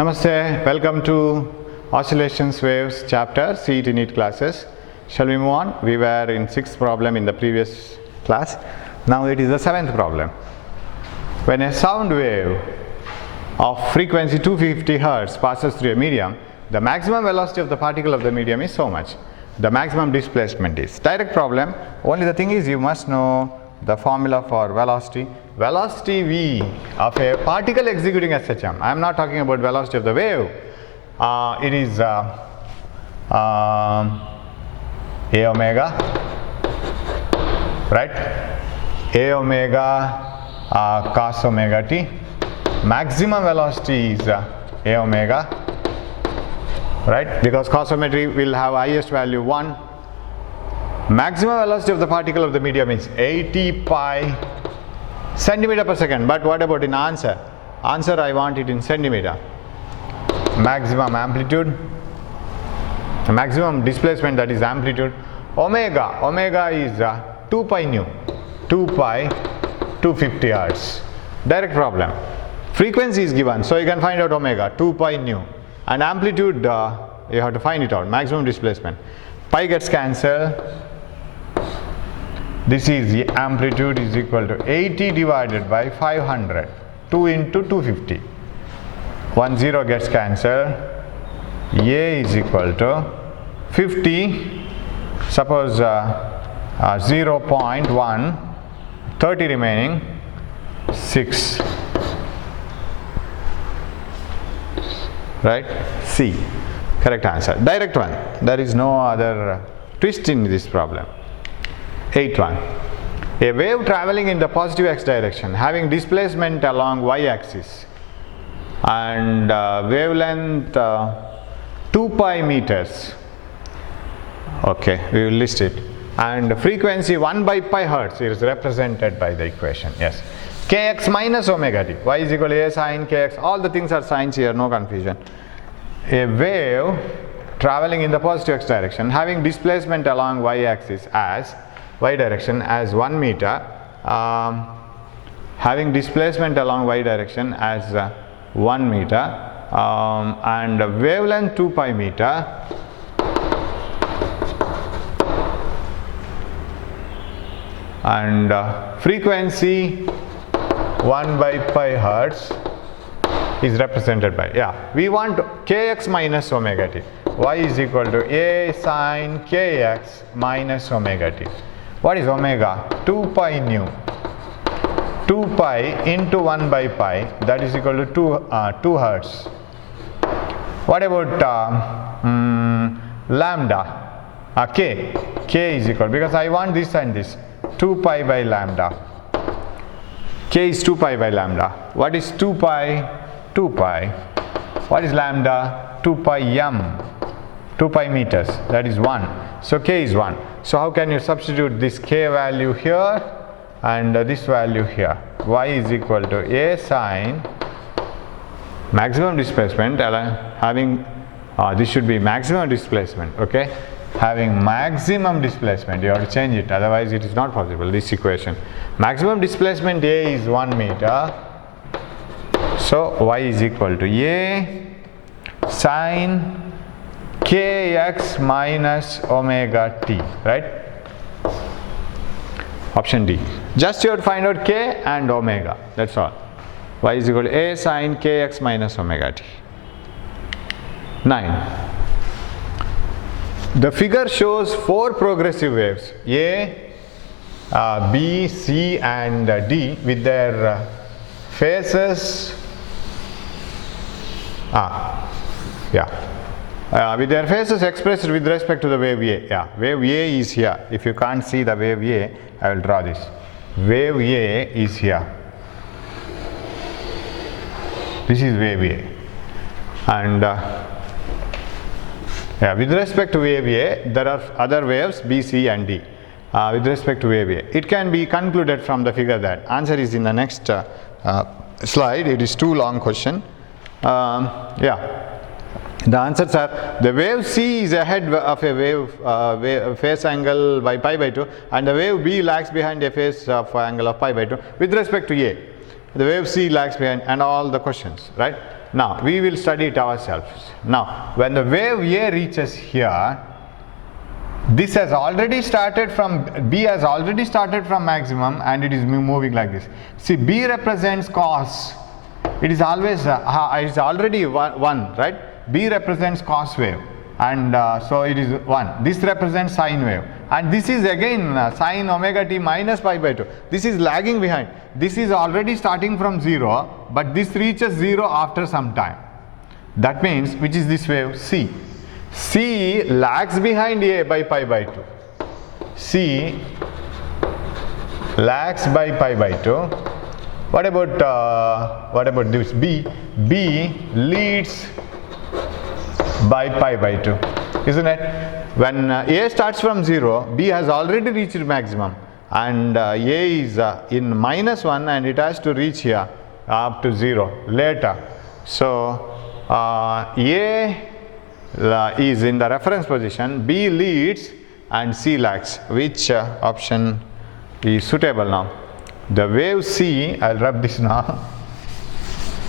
Namaste, welcome to Oscillations Waves chapter CET NEET classes. Shall we move on? We were in 6th problem in the previous class. Now it is the 7th problem. When a sound wave of frequency 250 Hz passes through a medium, the maximum velocity of the particle of the medium is so much. The maximum displacement is. Direct problem, only the thing is you must know the formula for velocity. Velocity V of a particle executing at such I am not talking about velocity of the wave. It is A omega, right? A omega cos omega t. Maximum velocity is A omega, right? Because cos omega t will have highest value 1. Maximum velocity of the particle of the medium is 80 pi centimeter per second. But what about in answer? Answer I want it in centimeter. Maximum amplitude, maximum displacement, that is amplitude. Omega is 2 pi nu, 2 pi 250 Hz. Direct problem. Frequency is given, so you can find out omega 2 pi nu, and amplitude you have to find it out. Maximum displacement. Pi gets cancelled. This is the amplitude is equal to 80 divided by 500, 2 into 250. 1 0 gets cancelled. A is equal to 50, suppose 0.1, 30 remaining, 6, right? C, correct answer. Direct one, there is no other twist in this problem. 8th one. A wave traveling in the positive x direction having displacement along y-axis and wavelength 2 pi meters. Okay, we will list it. And frequency 1 by pi hertz is represented by the equation. Yes. Kx minus omega t. Y is equal to A sin kx. All the things are signs here, no confusion. A wave traveling in the positive x direction having displacement along y-axis as y direction as 1 meter, having displacement along y direction as 1 meter, and wavelength 2 pi meter, and frequency 1 by pi hertz is represented by, we want kx minus omega t. Y is equal to A sin kx minus omega t. What is omega? 2 pi nu. 2 pi into 1 by pi, that is equal to 2 hertz. What about lambda? K is equal, because I want this and this, 2 pi by lambda. K is 2 pi by lambda. What is 2 pi? 2 pi. What is lambda? 2 pi m. 2 pi meters, that is 1. So K is 1. So how can you substitute this K value here and this value here? Y is equal to A sin maximum displacement having this should be maximum displacement, okay? Having maximum displacement, you have to change it, otherwise it is not possible, this equation. Maximum displacement A is 1 meter. So Y is equal to A sin kx minus omega t, right? Option D. Just you have to find out k and omega, that's all. Y is equal to A sin kx minus omega t. 9. The figure shows 4 progressive waves A, B, C and D with their phases with their phases expressed with respect to the wave A. Wave A is here. If you can't see the wave A, I will draw this. Wave A is here. This is wave A. And with respect to wave A, there are other waves B, C and D. With respect to wave A, it can be concluded from the figure that answer is in the next slide. It is too long question. The answers are, the wave C is ahead of a wave phase angle by pi by 2, and the wave B lags behind a phase angle of pi by 2 with respect to A. The wave C lags behind, and all the questions, right? Now we will study it ourselves. Now when the wave A reaches here, this has already started from, B has already started from maximum and it is moving like this. See, B represents cos. It is always, it's already 1, right? B represents cos wave, and so it is 1. This represents sine wave, and this is again sine omega t minus pi by 2. This is lagging behind. This is already starting from 0, but this reaches 0 after some time. That means, which is this wave? C. C lags behind A by pi by 2. C lags by pi by 2. What about this B? B leads by pi by 2, isn't it? When A starts from 0, B has already reached maximum, and A is in minus 1, and it has to reach here up to 0 later. So A is in the reference position, B leads and C lags. Which option is suitable now? The wave C, I'll rub this now.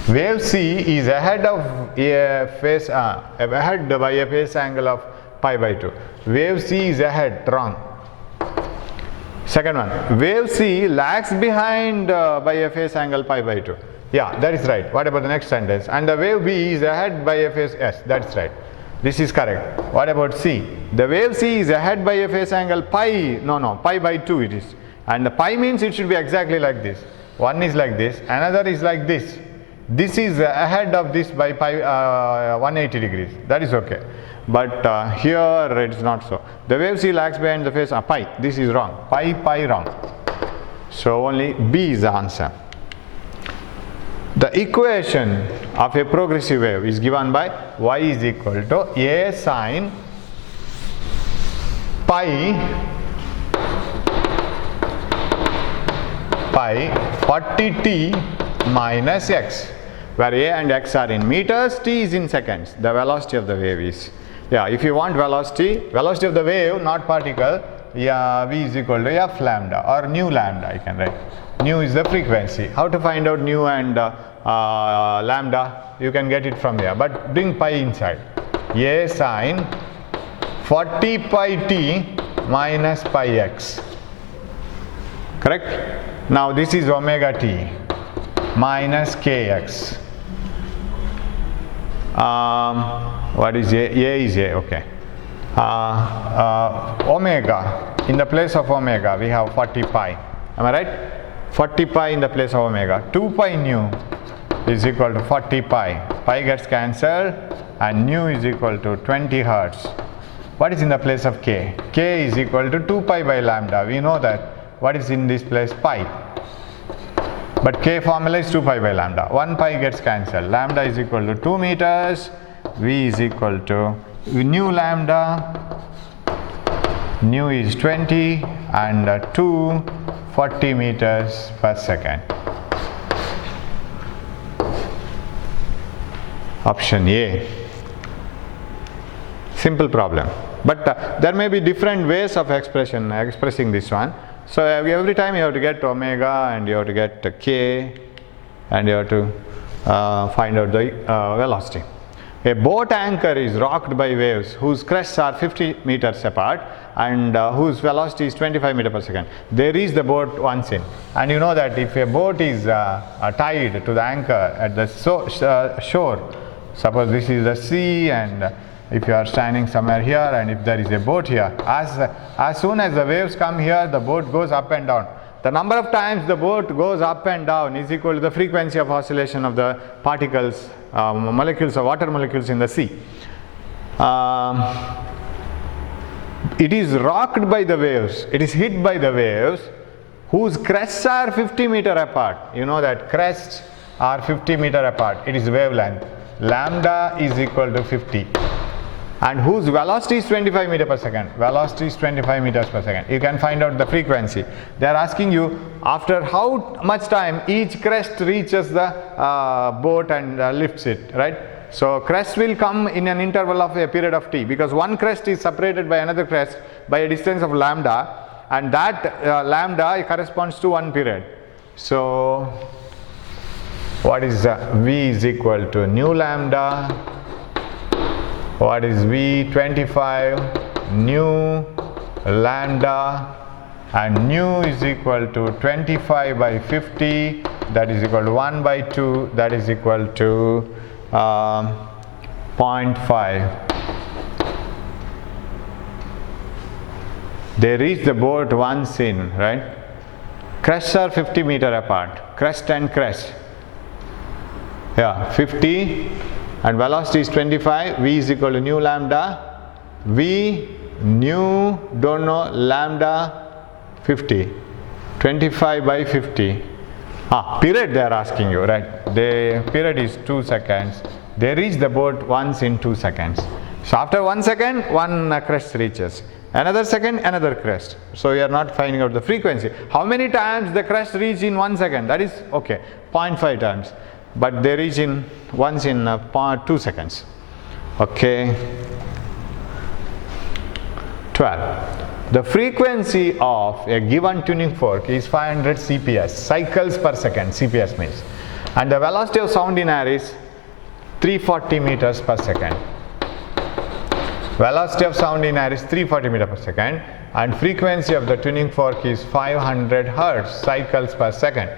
Wave C is ahead of a phase, ahead by a phase angle of pi by 2. Wave C is ahead, wrong. Second one, wave C lags behind by a phase angle pi by 2. Yeah, that is right. What about the next sentence? And the wave B is ahead by a phase, yes, that's right. This is correct. What about C? The wave C is ahead by a phase angle pi, pi by 2 it is. And the pi means it should be exactly like this. One is like this, another is like this. This is ahead of this by pi 180 degrees. That is okay. But here it is not so. The wave C lags behind the phase pi. This is wrong. Pi wrong. So only B is the answer. The equation of a progressive wave is given by y is equal to a sine pi 40t minus x, where a and x are in meters, t is in seconds. The velocity of the wave is, if you want velocity of the wave, not particle, v is equal to f lambda or nu lambda, I can write. Nu is the frequency. How to find out nu and lambda? You can get it from here, but bring pi inside. A sine 40 pi t minus pi x. Correct? Now this is omega t minus kx. What is A? A is A, okay. Omega, in the place of omega we have 40 pi. Am I right? 40 pi in the place of omega. 2 pi nu is equal to 40 pi. Pi gets cancelled and nu is equal to 20 hertz. What is in the place of k? K is equal to 2 pi by lambda. We know that. What is in this place? Pi. But k formula is 2 pi by lambda. 1 pi gets cancelled. Lambda is equal to 2 meters. V is equal to nu lambda. Nu is 20 and 2 40 meters per second. Option A. Simple problem. But there may be different ways of expressing this one. So every time you have to get omega and you have to get k and you have to find out the velocity. A boat anchor is rocked by waves whose crests are 50 meters apart and whose velocity is 25 meters per second. They reach the boat once in. And you know that if a boat is tied to the anchor at the shore, suppose this is the sea, and if you are standing somewhere here and if there is a boat here, as soon as the waves come here, the boat goes up and down. The number of times the boat goes up and down is equal to the frequency of oscillation of the particles, molecules or water molecules in the sea. It is rocked by the waves, it is hit by the waves whose crests are 50 meters apart. You know that crests are 50 meters apart. It is wavelength. Lambda is equal to 50. And whose velocity is 25 meters per second. Velocity is 25 meters per second. You can find out the frequency. They are asking you after how much time each crest reaches the boat and lifts it, right? So crest will come in an interval of a period of t, because one crest is separated by another crest by a distance of lambda, and that lambda corresponds to one period. So What is V is equal to nu lambda. What is V? 25 nu lambda, and nu is equal to 25 by 50, that is equal to 1 by 2, that is equal to 0.5. They reach the boat once in, right? Crests are 50 meter apart, crest and crest. Yeah, 50, and velocity is 25, V is equal to nu lambda, V, nu, don't know, lambda, 50, 25 by 50. Period they are asking you, right? The period is 2 seconds. They reach the boat once in 2 seconds. So after 1 second, one crest reaches. Another second, another crest. So you are not finding out the frequency. How many times the crest reach in 1 second? That is okay, 0.5 times. But they reach in once in 2 seconds. Okay. 12. The frequency of a given tuning fork is 500 CPS, cycles per second, CPS means. And the velocity of sound in air is 340 meters per second. Velocity of sound in air is 340 meters per second, and frequency of the tuning fork is 500 hertz, cycles per second.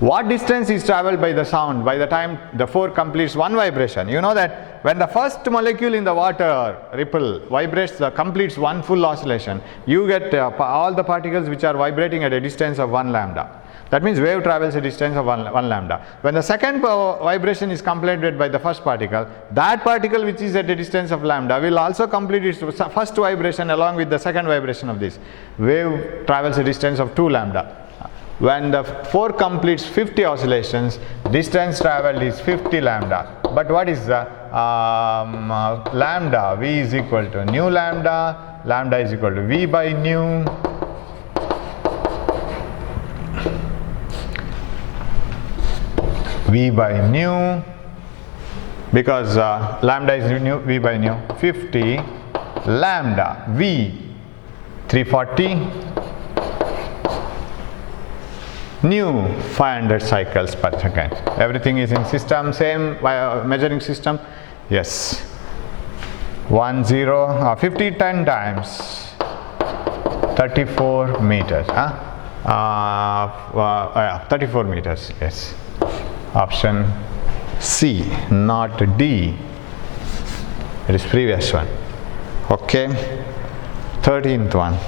What distance is traveled by the sound by the time the fork completes one vibration? You know that when the first molecule in the water ripple vibrates, completes one full oscillation, you get all the particles which are vibrating at a distance of 1 lambda. That means wave travels a distance of 1 lambda. When the second vibration is completed by the first particle, that particle which is at a distance of lambda will also complete its first vibration along with the second vibration of this. Wave travels a distance of 2 lambda. When the fork completes 50 oscillations, distance traveled is 50 lambda. But what is the lambda? V is equal to nu lambda, lambda is equal to V by nu. V by nu, because lambda is nu, V by nu, 50 lambda, V 340, nu 500 cycles per second. Everything is in system, same measuring system. Yes, 50 10 times 34 meters. 34 meters. Yes, option C, not D. It is previous one. Okay, 13th one.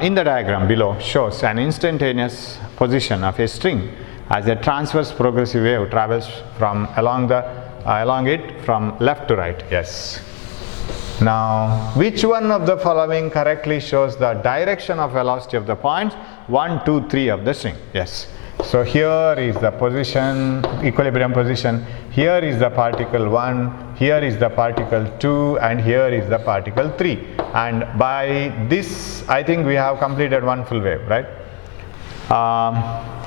In the diagram below shows an instantaneous position of a string as a transverse progressive wave travels from along it from left to right. Yes. Now, which one of the following correctly shows the direction of velocity of the points 1, 2, 3 of the string? Yes. So here is the position, equilibrium position, here is the particle 1, here is the particle 2, and here is the particle 3. And by this, I think we have completed one full wave, right?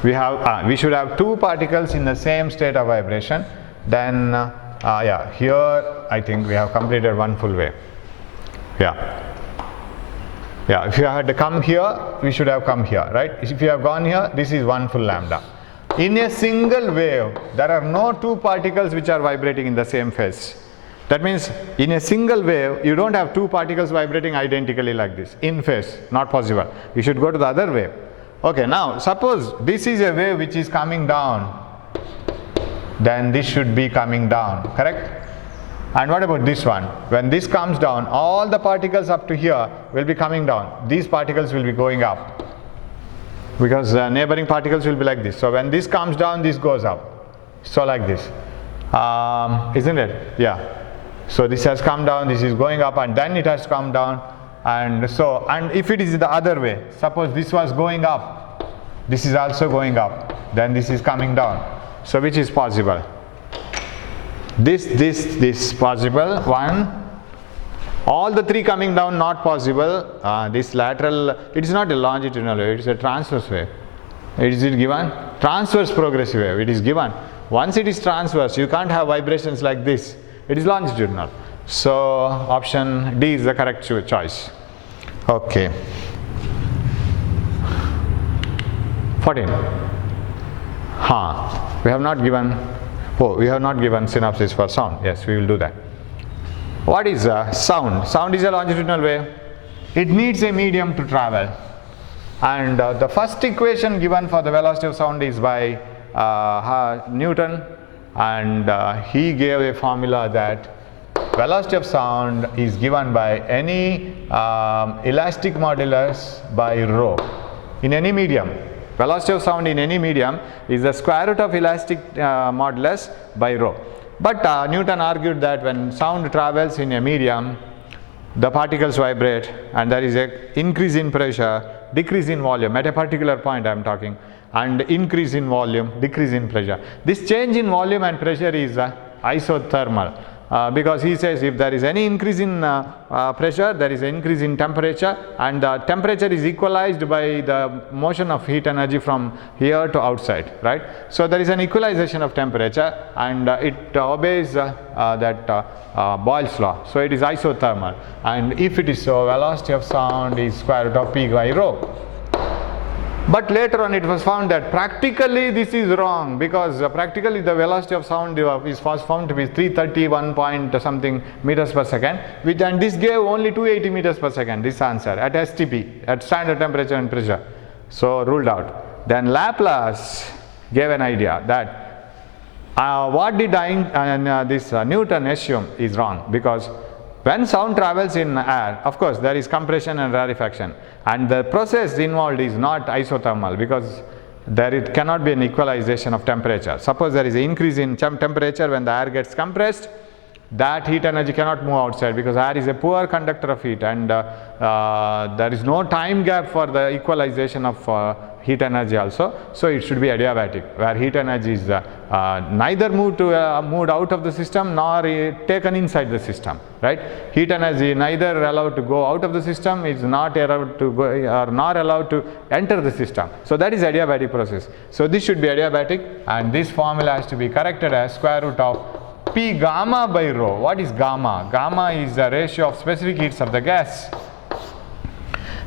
We should have 2 particles in the same state of vibration. Then, yeah, here I think we have completed one full wave. Yeah. Yeah, if you had to come here, we should have come here, right? If you have gone here, this is one full lambda. In a single wave, there are no 2 particles which are vibrating in the same phase. That means in a single wave, you don't have 2 particles vibrating identically like this, in phase, not possible. You should go to the other wave. Okay, now suppose this is a wave which is coming down, then this should be coming down, correct? And what about this one? When this comes down, all the particles up to here will be coming down. These particles will be going up, because neighboring particles will be like this. So when this comes down, this goes up. So like this, isn't it? Yeah. So this has come down, this is going up, and then it has come down. And so, and if it is the other way, suppose this was going up, this is also going up, then this is coming down. So which is possible? This possible, 1. All the 3 coming down, not possible. This lateral, it is not a longitudinal wave, it is a transverse wave. Is it given? Transverse progressive wave, it is given. Once it is transverse, you can't have vibrations like this. It is longitudinal. So option D is the correct choice. Okay. 14. We have not given, we have not given synopsis for sound. Yes, we will do that. What is sound? Sound is a longitudinal wave. It needs a medium to travel. And the first equation given for the velocity of sound is by Newton, and he gave a formula that velocity of sound is given by any elastic modulus by rho in any medium. Velocity of sound in any medium is the square root of elastic modulus by rho. But Newton argued that when sound travels in a medium, the particles vibrate and there is an increase in pressure, decrease in volume at a particular point I am talking, and increase in volume, decrease in pressure. This change in volume and pressure is isothermal. Because he says if there is any increase in pressure, there is an increase in temperature, and the temperature is equalized by the motion of heat energy from here to outside, right? So there is an equalization of temperature, and it obeys that Boyle's law. So it is isothermal, and if it is so, velocity of sound is square root of p by rho. But later on it was found that practically this is wrong, because practically the velocity of sound is first found to be 331 point something meters per second, and this gave only 280 meters per second, this answer at STP, at standard temperature and pressure. So ruled out. Then Laplace gave an idea that what did Newton assume is wrong, because when sound travels in air, of course there is compression and rarefaction, and the process involved is not isothermal, because it cannot be an equalization of temperature. Suppose there is an increase in temperature when the air gets compressed, that heat energy cannot move outside, because air is a poor conductor of heat, and there is no time gap for the equalization of heat energy also. So it should be adiabatic, where heat energy is neither moved out of the system nor taken inside the system, right? Heat energy neither allowed to go out of the system, is not allowed to go, or nor allowed to enter the system. So that is adiabatic process. So this should be adiabatic, and this formula has to be corrected as square root of P gamma by rho. What is gamma? Gamma is the ratio of specific heats of the gas.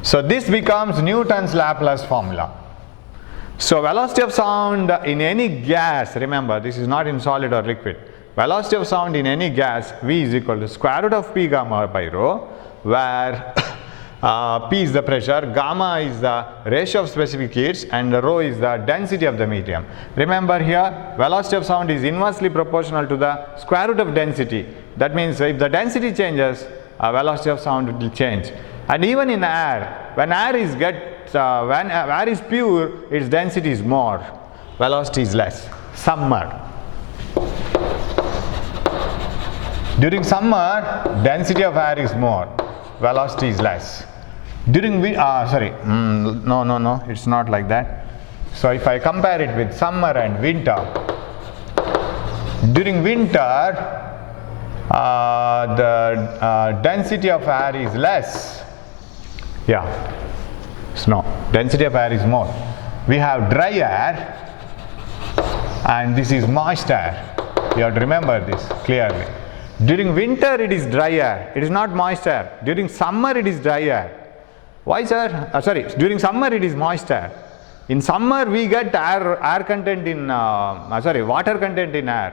So this becomes Newton's Laplace formula. So velocity of sound in any gas, remember this is not in solid or liquid, velocity of sound in any gas, V is equal to square root of P gamma by rho, where P is the pressure, gamma is the ratio of specific heats, and rho is the density of the medium. Remember here, velocity of sound is inversely proportional to the square root of density. That means if the density changes, velocity of sound will change. And even in air, when air is pure, its density is more, velocity is less. Summer. During summer, density of air is more, velocity is less. During no, it's not like that. So if I compare it with summer and winter, during winter, the density of air is less. Yeah, no, density of air is more. We have dry air, and this is moist air. You have to remember this clearly. During winter it is dry air, it is not moist air. During summer it is dry air. Why, sir? During summer it is moist air. In summer we get water content in air.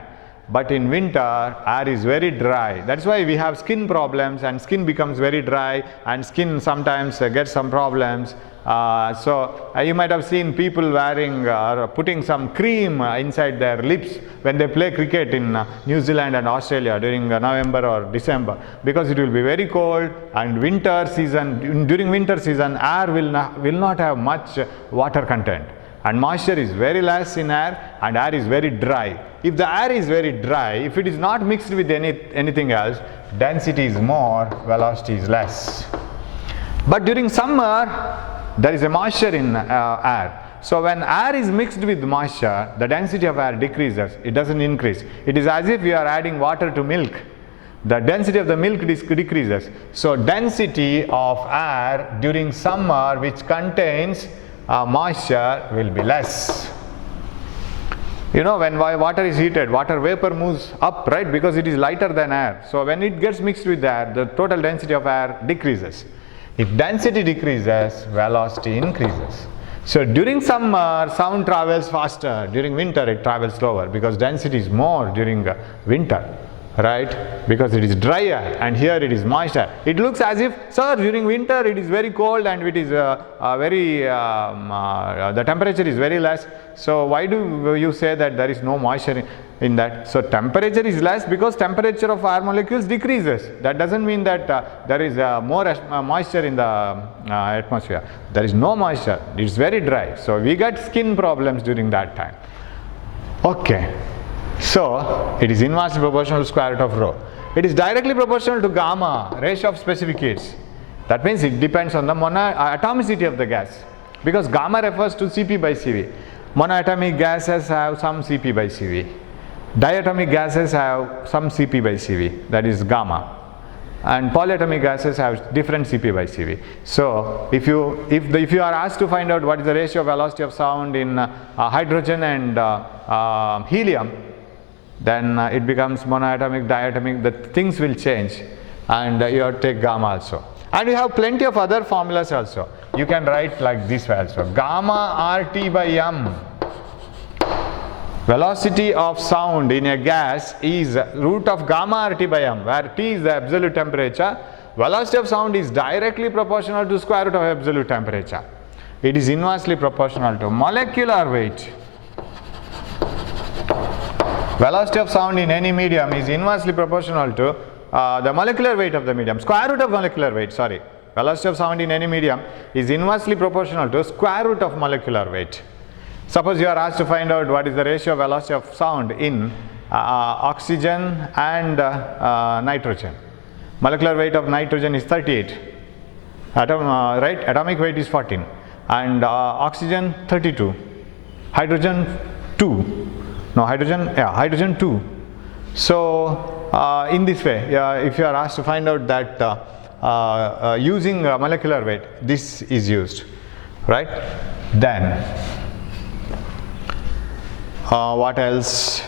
But in winter, air is very dry. That's why we have skin problems, and skin becomes very dry, and skin sometimes gets some problems. So you might have seen people wearing or putting some cream inside their lips when they play cricket in New Zealand and Australia during November or December, because it will be very cold, and during winter season air will not have much water content, and moisture is very less in air, and air is very dry. If the air is very dry, if it is not mixed with anything else, density is more, velocity is less. But during summer, there is a moisture in air. So when air is mixed with moisture, the density of air decreases, it doesn't increase. It is as if you are adding water to milk. The density of the milk decreases. So density of air during summer, which contains moisture, will be less. You know, when water is heated, water vapor moves up, right, because it is lighter than air. So when it gets mixed with air, the total density of air decreases. If density decreases, velocity increases. So during summer, sound travels faster. During winter, it travels slower because density is more during winter, right? Because it is drier and here it is moisture. It looks as if, sir, during winter it is very cold and it is the temperature is very less. So why do you say that there is no moisture in that? So temperature is less because temperature of air molecules decreases. That doesn't mean that there is more moisture in the atmosphere. There is no moisture. It is very dry. So we get skin problems during that time. Okay. So it is inversely proportional to square root of rho. It is directly proportional to gamma, ratio of specific heats. That means it depends on the atomicity of the gas, because gamma refers to Cp by Cv. Monoatomic gases have some Cp by Cv. Diatomic gases have some Cp by Cv, that is gamma. And polyatomic gases have different Cp by Cv. So if you are asked to find out what is the ratio of velocity of sound in hydrogen and helium, then it becomes monoatomic, diatomic, the things will change, and you have to take gamma also. And you have plenty of other formulas also. You can write like this also. Gamma RT by m. Velocity of sound in a gas is root of gamma RT by m, where T is the absolute temperature. Velocity of sound is directly proportional to square root of absolute temperature. It is inversely proportional to molecular weight. Velocity of sound in any medium is inversely proportional to the molecular weight of the medium. Square root of molecular weight, sorry. Velocity of sound in any medium is inversely proportional to square root of molecular weight. Suppose you are asked to find out what is the ratio of velocity of sound in oxygen and nitrogen. Molecular weight of nitrogen is 38. Right? Atomic weight is 14. And oxygen 32. Hydrogen 2. No, hydrogen 2. So in this way, if you are asked to find out that using molecular weight, this is used, right? Then what else?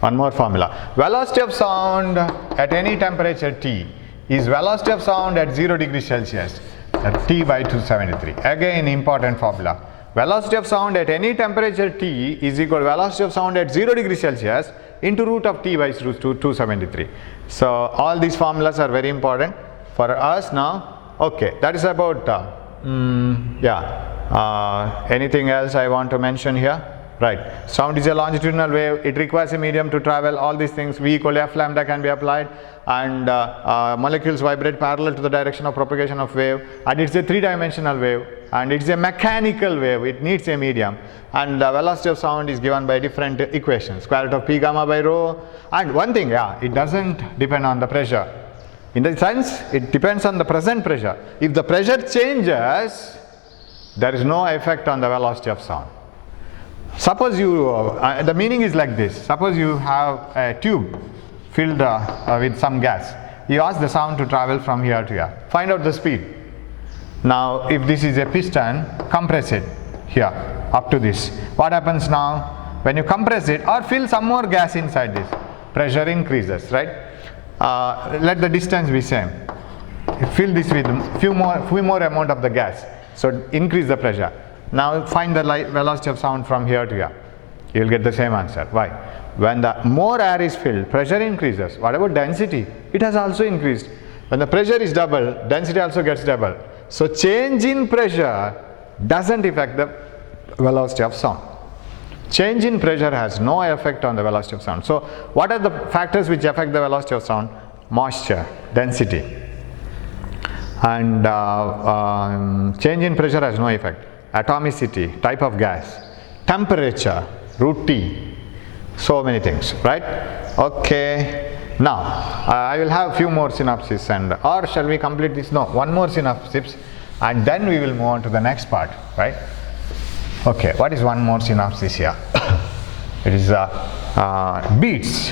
One more formula. Velocity of sound at any temperature T is velocity of sound at 0 degrees Celsius at T by 273. Again, important formula. Velocity of sound at any temperature T is equal to velocity of sound at 0 degrees Celsius into root of T by 273. So all these formulas are very important for us now. Okay, that is about anything else I want to mention here? Right. Sound is a longitudinal wave. It requires a medium to travel. All these things. V equal to F lambda can be applied, and molecules vibrate parallel to the direction of propagation of wave. And it's a three-dimensional wave, and it's a mechanical wave. It needs a medium, and the velocity of sound is given by different equations. Square root of P gamma by rho. And one thing, it doesn't depend on the pressure. In the sense, it depends on the present pressure. If the pressure changes, there is no effect on the velocity of sound. Suppose you, the meaning is like this. Suppose you have a tube filled with some gas. You ask the sound to travel from here to here. Find out the speed. Now, if this is a piston, compress it here up to this. What happens now? When you compress it or fill some more gas inside this, pressure increases, right? Let the distance be same. Fill this with few more amount of the gas. So increase the pressure. Now find the velocity of sound from here to here. You will get the same answer. Why? When the more air is filled, pressure increases. What about density? It has also increased. When the pressure is double, density also gets double. So change in pressure doesn't affect the velocity of sound. Change in pressure has no effect on the velocity of sound. So what are the factors which affect the velocity of sound? Moisture, density, and change in pressure has no effect. Atomicity, type of gas, temperature, root T, so many things, right? Okay, now I will have few more synopsis, and or shall we complete this? No, one more synopsis, and then we will move on to the next part, right? Okay, what is one more synopsis here? It is beats.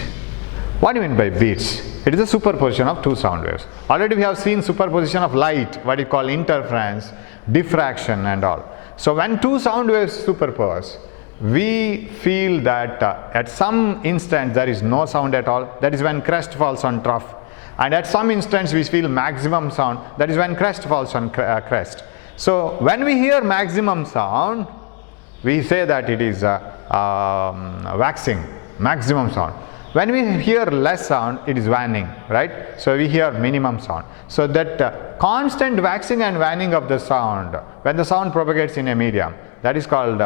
What do you mean by beats? It is a superposition of two sound waves. Already we have seen superposition of light, what you call interference, diffraction and all. So when two sound waves superpose, we feel that at some instant there is no sound at all. That is when crest falls on trough. And at some instance we feel maximum sound. That is when crest falls on crest. So when we hear maximum sound, we say that it is waxing, maximum sound. When we hear less sound, it is waning, right? So we hear minimum sound. So that constant waxing and waning of the sound, when the sound propagates in a medium, that is called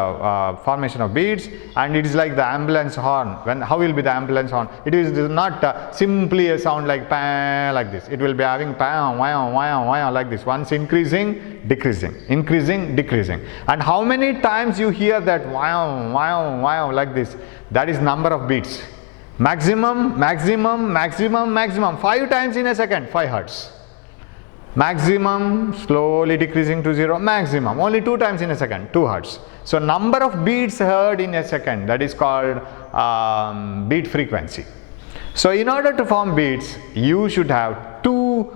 formation of beats, and it is like the ambulance horn. How will be the ambulance horn? It is not simply a sound like "pah" like this. It will be having "pah, wow, wow, wow" like this. Once increasing, decreasing, increasing, decreasing. And how many times you hear that "wow, wow, wow" like this? That is number of beats. Maximum, maximum, maximum, maximum. 5 times in a second, 5 hertz. Maximum, slowly decreasing to 0, maximum, only 2 times in a second, 2 hertz. So number of beats heard in a second, that is called beat frequency. So in order to form beats, you should have 2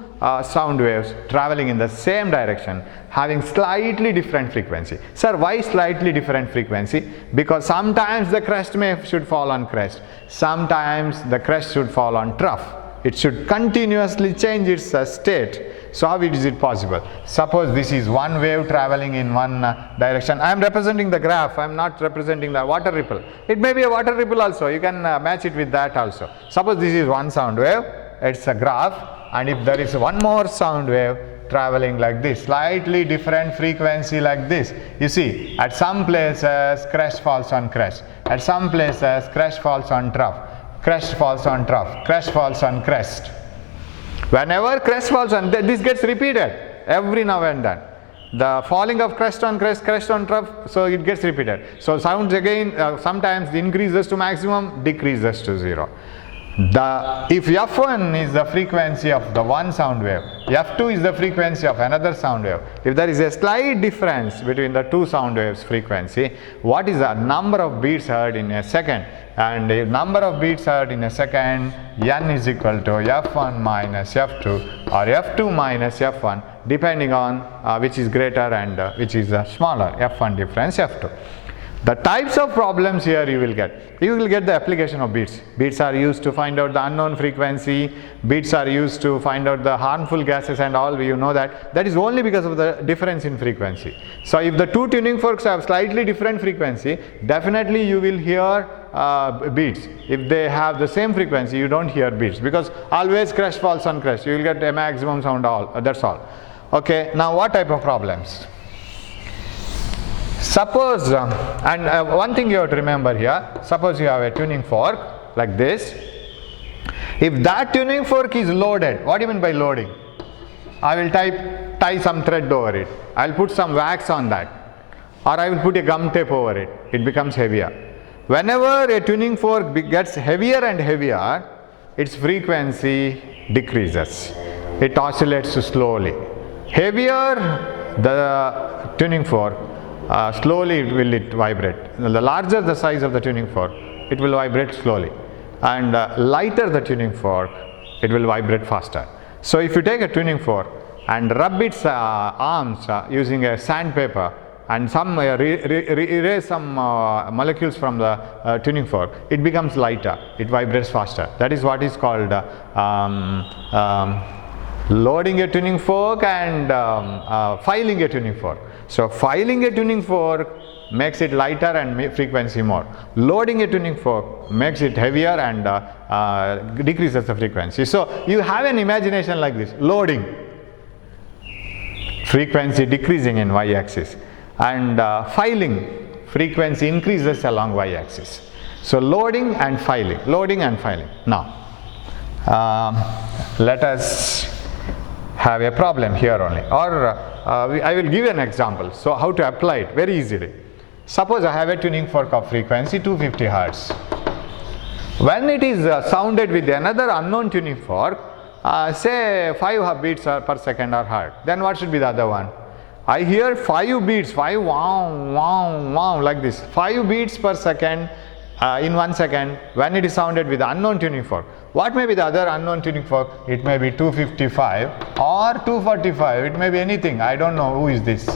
sound waves traveling in the same direction, having slightly different frequency. Sir, why slightly different frequency? Because sometimes the crest should fall on crest, sometimes the crest should fall on trough. It should continuously change its state. So how is it possible? Suppose this is one wave traveling in one direction. I am representing the graph, I am not representing the water ripple. It may be a water ripple also, you can match it with that also. Suppose this is one sound wave, it's a graph, and if there is one more sound wave traveling like this, slightly different frequency like this. You see, at some places crest falls on crest, at some places crest falls on trough, crest falls on trough, crest falls on crest. Whenever crest falls on, this gets repeated every now and then. The falling of crest on crest, crest on trough, so it gets repeated. So sounds again sometimes increases to maximum, decreases to 0. If F1 is the frequency of the one sound wave, F2 is the frequency of another sound wave. If there is a slight difference between the 2 sound waves frequency, what is the number of beats heard in a second? And the number of beats heard in a second, n is equal to F1 minus F2 or F2 minus F1, depending on which is greater and which is smaller, F1 difference F2. The types of problems here you will get the application of beats. Beats are used to find out the unknown frequency, beats are used to find out the harmful gases and all, you know that is only because of the difference in frequency. So if the 2 tuning forks have slightly different frequency, definitely you will hear beats. If they have the same frequency, you don't hear beats, because always crest falls on crest, you will get a maximum sound, that's all. Okay, now what type of problems? Suppose, one thing you have to remember here, suppose you have a tuning fork like this. If that tuning fork is loaded, what do you mean by loading? I will tie some thread over it, I will put some wax on that, or I will put a gum tape over it, it becomes heavier. Whenever a tuning fork gets heavier and heavier, its frequency decreases, it oscillates slowly. Heavier the tuning fork, slowly will it vibrate. The larger the size of the tuning fork, it will vibrate slowly, and lighter the tuning fork, it will vibrate faster. So if you take a tuning fork and rub its arms using a sandpaper and some erase some molecules from the tuning fork, it becomes lighter, it vibrates faster. That is what is called loading a tuning fork and filing a tuning fork. So filing a tuning fork makes it lighter and frequency more. Loading a tuning fork makes it heavier and decreases the frequency. So you have an imagination like this: loading, frequency decreasing in y-axis, and filing, frequency increases along y-axis. So loading and filing, loading and filing. Now let us have a problem here only, or I will give you an example. So how to apply it very easily. Suppose I have a tuning fork of frequency 250 Hertz. When it is sounded with another unknown tuning fork, say 5 beats per second are heard, then what should be the other one? I hear 5 beats, 5 wow, wow, wow like this, 5 beats per second in 1 second when it is sounded with unknown tuning fork. What may be the other unknown tuning fork? It may be 255 or 245, it may be anything, I don't know who is this,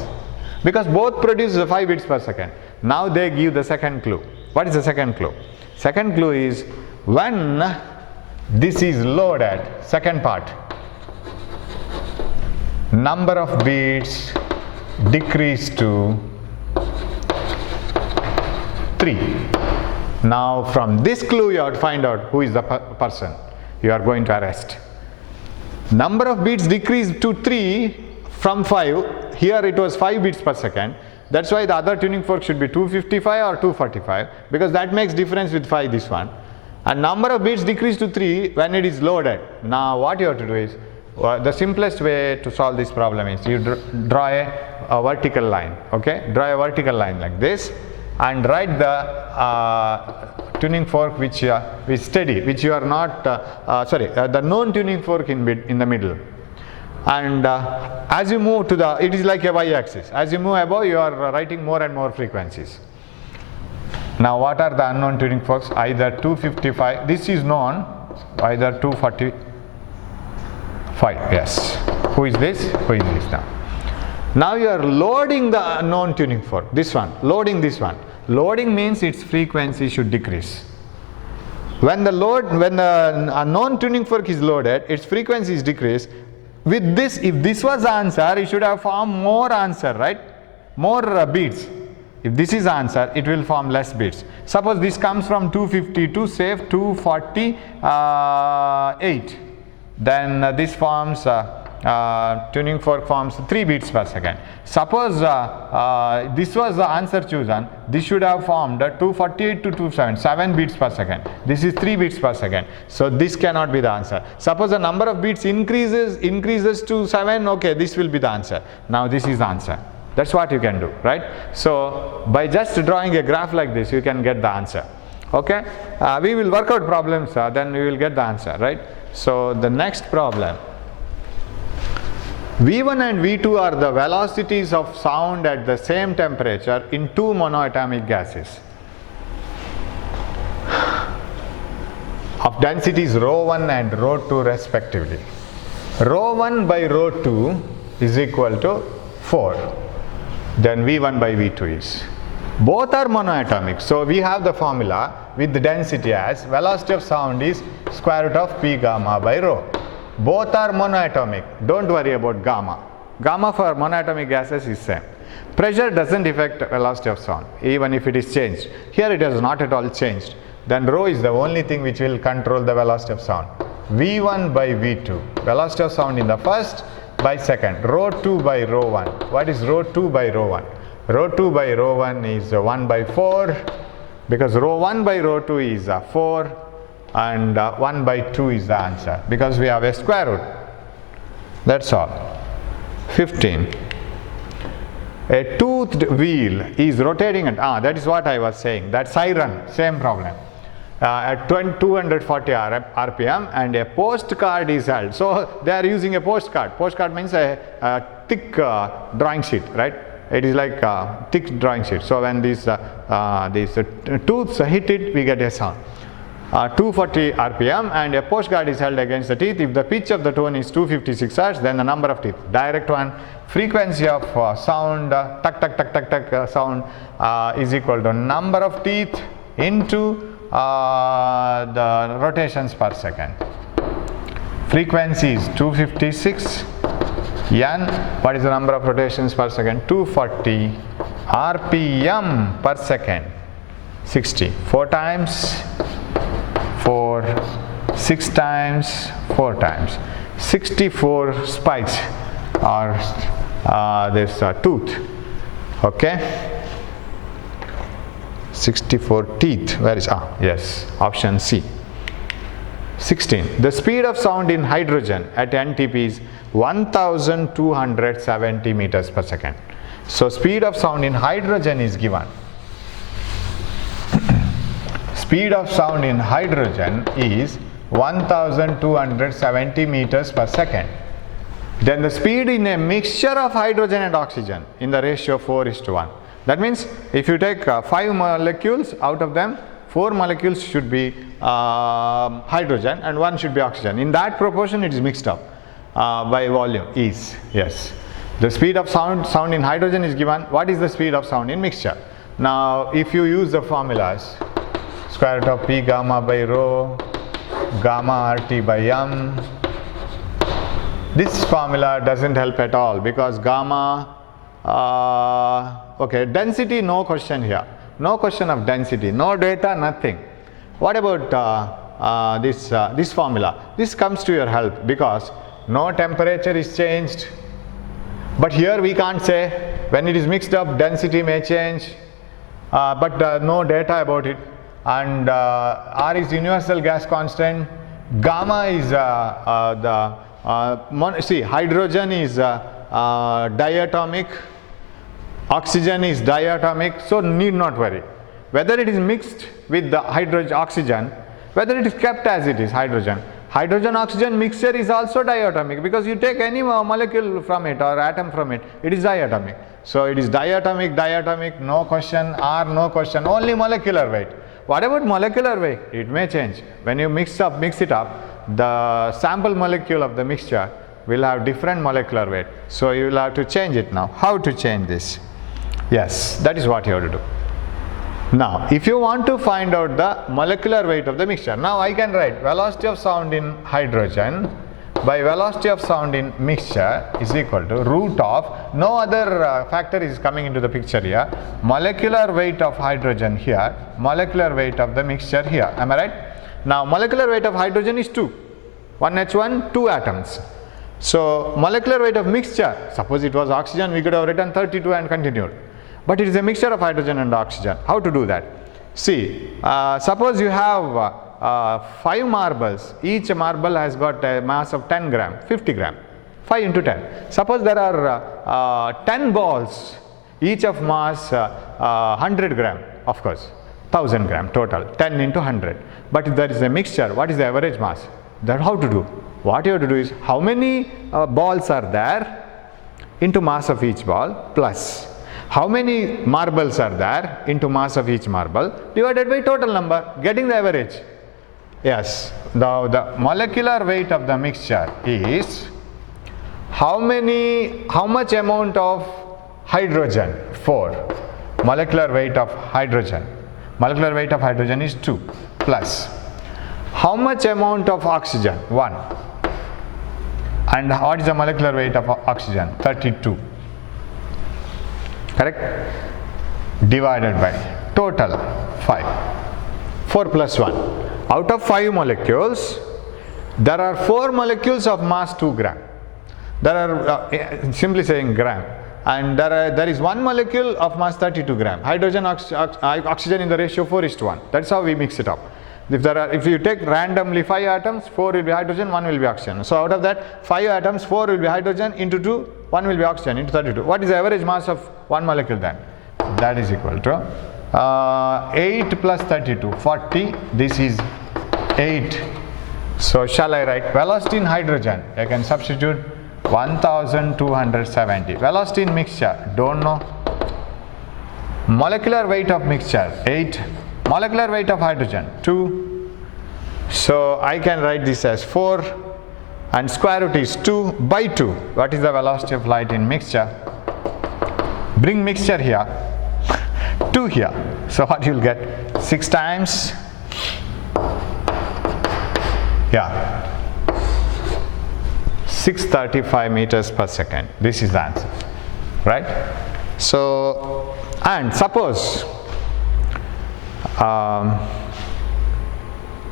because both produce 5 beats per second. Now they give the second clue. What is the second clue? Second clue is when this is loaded, second part, number of beats decrease to 3. Now from this clue you have to find out who is the person you are going to arrest. Number of beats decreased to 3 from 5. Here it was 5 beats per second. That's why the other tuning fork should be 255 or 245, because that makes difference with 5, this one. And number of beats decreased to 3 when it is loaded. Now what you have to do is, the simplest way to solve this problem is you draw a vertical line. Okay, draw a vertical line like this and write the tuning fork which is steady, which you are not, the known tuning fork in the middle. And as you move to the, it is like a y-axis. As you move above, you are writing more and more frequencies. Now what are the unknown tuning forks? Either 255, this is known, either 245, yes. Who is this? Who is this now? Now you are loading the unknown tuning fork, this one, loading this one. Loading means its frequency should decrease. When the unknown tuning fork is loaded, its frequency is decreased. With this, if this was the answer, it should have formed more answer, right? More beats. If this is answer, it will form less beats. Suppose this comes from 252, say 248. Then this forms, tuning fork forms 3 beats per second. Suppose this was the answer chosen, this should have formed 248 to 277 beats per second. This is 3 beats per second. So this cannot be the answer. Suppose the number of beats increases to 7, okay, this will be the answer. Now this is the answer. That's what you can do, right? So by just drawing a graph like this, you can get the answer. Okay, we will work out problems, then we will get the answer, right? So the next problem, V1 and V2 are the velocities of sound at the same temperature in 2 monoatomic gases of densities ρ1 and ρ2 respectively. ρ1 by ρ2 is equal to 4. Then V1 by V2 is. Both are monoatomic. So we have the formula with the density as velocity of sound is square root of P gamma by rho. Both are monoatomic. Don't worry about gamma. Gamma for monoatomic gases is same. Pressure doesn't affect velocity of sound, even if it is changed. Here it has not at all changed. Then rho is the only thing which will control the velocity of sound. V1 by V2, velocity of sound in the first by second, ρ2 by ρ1. What is ρ2 by ρ1? ρ2 by ρ1 is 1 by 4, because ρ1 by ρ2 is 4, and 1 by 2 is the answer, because we have a square root. That's all. 15. A toothed wheel is rotating at, that is what I was saying, that siren, same problem. At 240 RPM, and a postcard is held. So they are using a postcard. Postcard means a thick drawing sheet, right? It is like a thick drawing sheet. So when these tooths hit it, we get a sound. 240 RPM, and a postcard is held against the teeth. If the pitch of the tone is 256 Hz, then the number of teeth, direct one, frequency of sound, tuck tuck tuck tuck tuck sound is equal to number of teeth into the rotations per second. Frequency is 256. N, what is the number of rotations per second? 240 RPM per second. 60. 4 times 4, 6 times 4 times. 64 spikes are this tooth. Okay. 64 teeth. Where is, yes, option C. 16. The speed of sound in hydrogen at NTP is 1270 meters per second. So speed of sound in hydrogen is given. Speed of sound in hydrogen is 1270 meters per second. Then the speed in a mixture of hydrogen and oxygen in the ratio 4:1. That means if you take 5 molecules, out of them 4 molecules should be hydrogen and 1 should be oxygen. In that proportion it is mixed up by volume is, yes. The speed of sound in hydrogen is given. What is the speed of sound in mixture? Now if you use the formulas, square root of P gamma by rho, gamma RT by M, this formula doesn't help at all, because gamma, okay, density no question here. No question of density, no data, nothing. What about this formula? This comes to your help because no temperature is changed. But here we can't say when it is mixed up, density may change, but no data about it. And R is universal gas constant. Gamma is see, hydrogen is diatomic, oxygen is diatomic, so need not worry. Whether it is mixed with the hydrogen oxygen, whether it is kept as it is hydrogen. Hydrogen oxygen mixture is also diatomic because you take any molecule from it or atom from it, it is diatomic. So it is diatomic, no question, R no question, only molecular weight. What about molecular weight? It may change. When you mix it up, the sample molecule of the mixture will have different molecular weight. So you will have to change it now. How to change this? Yes, that is what you have to do. Now, if you want to find out the molecular weight of the mixture, now I can write velocity of sound in hydrogen by velocity of sound in mixture is equal to root of, no other factor is coming into the picture here, molecular weight of hydrogen here, molecular weight of the mixture here. Am I right? Now, molecular weight of hydrogen is 2. 1H1, 2 atoms. So, molecular weight of mixture, suppose it was oxygen, we could have written 32 and continued. But it is a mixture of hydrogen and oxygen. How to do that? See, suppose you have 5 marbles. Each marble has got a mass of 10 gram, 50 gram, 5 into 10. Suppose there are 10 balls, each of mass 100 gram, of course, 1000 gram total, 10 into 100. But if there is a mixture, what is the average mass? That how to do? What you have to do is, how many balls are there into mass of each ball plus how many marbles are there into mass of each marble divided by total number, getting the average. Yes, the molecular weight of the mixture is how much amount of hydrogen? 4. Molecular weight of hydrogen. Molecular weight of hydrogen is 2 plus how much amount of oxygen? 1. And what is the molecular weight of oxygen? 32. Correct? Divided by total 5. 4 plus 1. Out of 5 molecules, there are 4 molecules of mass 2 gram. There are, simply saying gram. And there is 1 molecule of mass 32 gram. Hydrogen, oxygen in the ratio 4:1. That's how we mix it up. If you take randomly 5 atoms, 4 will be hydrogen, 1 will be oxygen. So out of that 5 atoms, 4 will be hydrogen into 2, 1 will be oxygen into 32. What is the average mass of 1 molecule then? That is equal to 8 plus 32, 40. This is 8. So shall I write velocity in hydrogen? I can substitute 1270. Velocity in mixture, don't know. Molecular weight of mixture, 8. Molecular weight of hydrogen, 2. So I can write this as 4 and square root is 2 by 2. What is the velocity of light in mixture? Bring mixture here, 2 here. So what you will get? 6 times, yeah, 635 meters per second. This is the answer, right? So, and suppose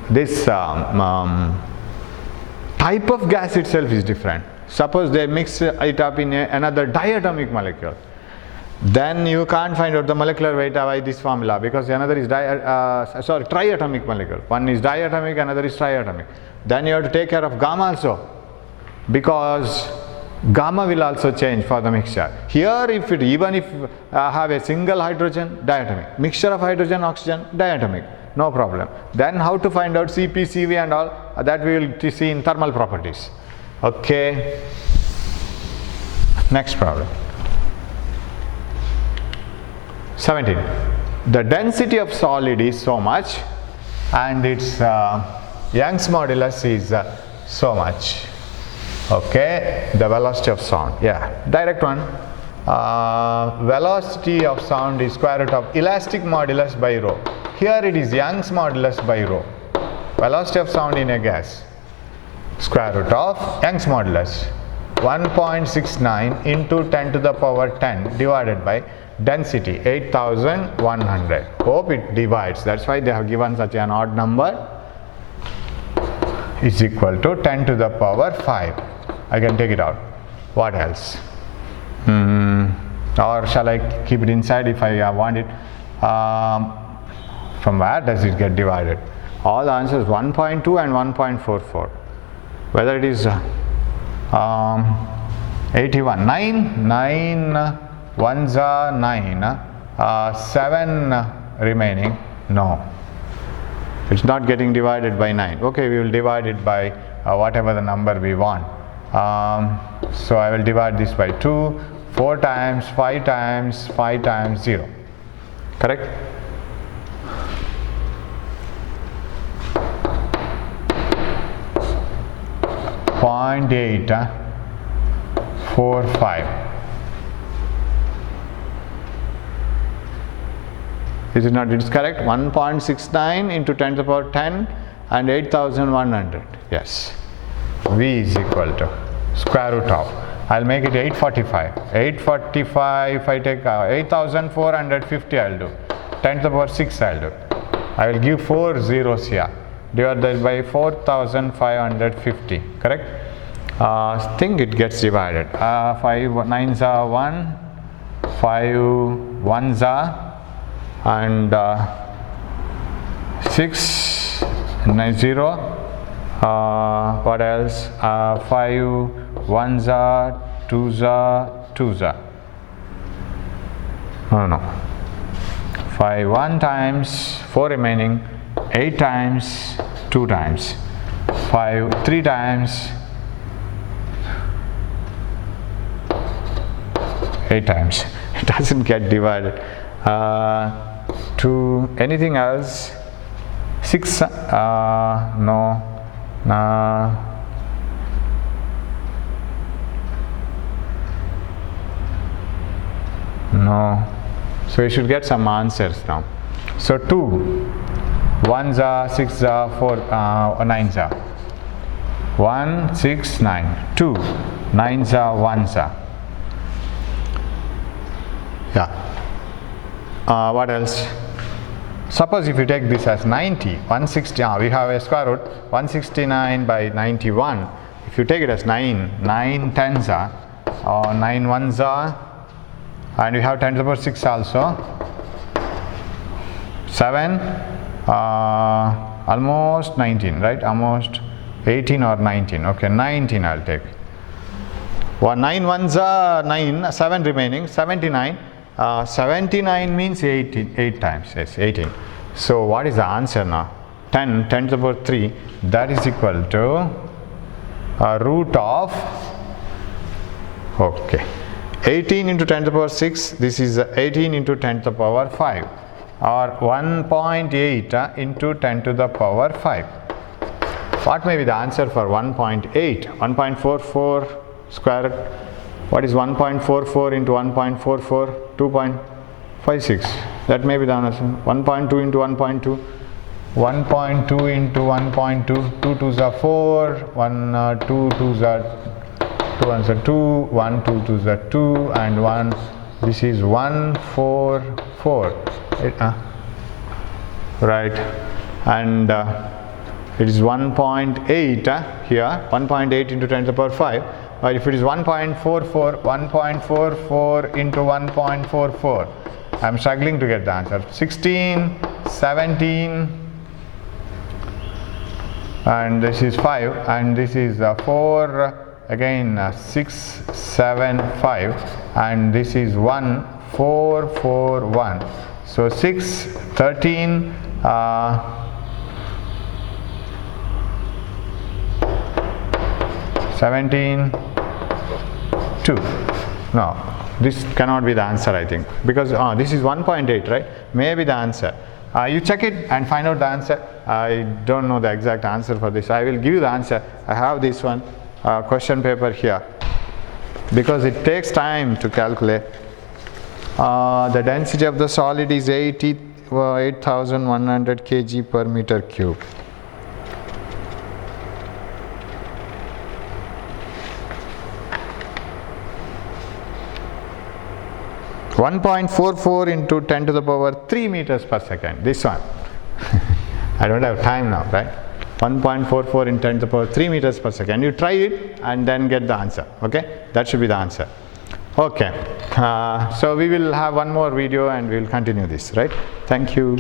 this type of gas itself is different. Suppose they mix it up in another diatomic molecule. Then you can't find out the molecular weight by this formula because another is triatomic molecule. One is diatomic, another is triatomic. Then you have to take care of gamma also, because gamma will also change for the mixture. Here, even if have a single hydrogen, diatomic. Mixture of hydrogen, oxygen, diatomic. No problem. Then how to find out Cp, Cv and all, that we will see in thermal properties. Okay. Next problem. 17. The density of solid is so much and its Young's modulus is so much. Okay, the velocity of sound, yeah, direct one. Velocity of sound is square root of elastic modulus by rho. Here it is Young's modulus by rho. Velocity of sound in a gas, square root of Young's modulus. 1.69 into 10 to the power 10 divided by density 8100. Hope it divides. That's why they have given such an odd number. Is equal to 10 to the power 5. I can take it out. What else? Or shall I keep it inside if I want it? From where does it get divided? All the answers 1.2 and 1.44. Whether it is 81, 9 ones are 9, 7 remaining, no. It's not getting divided by 9. Okay, we will divide it by whatever the number we want. So I will divide this by 2, 4 times, 5 times, 5 times 0. Correct? .845. Is it not? It is correct. 1.69 into 10 to the power 10 and 8100. Yes. V is equal to square root of. I'll make it 845. 845. If I take 8450, I'll do. 10 to the power 6, I'll do. I will give 4 zeros here. Divided by 4550. Correct? Think it gets divided. 5 9s are 1, 5 1s are, and 6 9 0. What else? 5 1s are, 2s are, 2s are. No. 5 1 times, 4 remaining, 8 times, 2 times, 5 3 times, 8 times. It doesn't get divided. 2, anything else? 6, no. No. So we should get some answers now. So 2 1s are, 6s are, 4 9s are. 1 6 9. 2 9s are, 1s are. Yeah. What else? Suppose if you take this as 90, 160, we have a square root, 169 by 91. If you take it as 9 10s are, 9 1s are, and we have 10 to the power 6 also. 7, almost 19, right? Almost 18 or 19. Okay, 19 I'll take. 9 1s are 9, 7 remaining, 79. 79 means 8 times, yes, 18. So what is the answer now? 10 to the power 3, that is equal to root of, okay, 18 into 10 to the power 6, this is 18 into 10 to the power 5, or 1.8 into 10 to the power 5. What may be the answer for 1.8? 1.44 square root. What is 1.44 into 1.44? 2.56. That may be the answer. 1.2 into 1.2. 1.2 into 1.2. 2 2s are 4. 1 2 2s are 2 ones are 2. 1 2 2s are 2 and 1. This is 1 4 4. Right. And it is 1.8 here. 1.8 into 10 to the power 5. Or if it is 1.44, 1.44 into 1.44, I am struggling to get the answer. 16, 17, and this is 5, and this is 4, again 6, 7, 5, and this is 1, 4, 4, 1. So 6, 13, 17, 2. No, this cannot be the answer, I think, because this is 1.8, right? Maybe the answer. You check it and find out the answer. I don't know the exact answer for this. I will give you the answer. I have this one question paper here, because it takes time to calculate. The density of the solid is 8,100 kg per meter cube. 1.44 into 10 to the power 3 meters per second. This one. I don't have time now, right? 1.44 in 10 to the power 3 meters per second. You try it and then get the answer. Okay? That should be the answer. Okay. So we will have one more video and we will continue this, right? Thank you.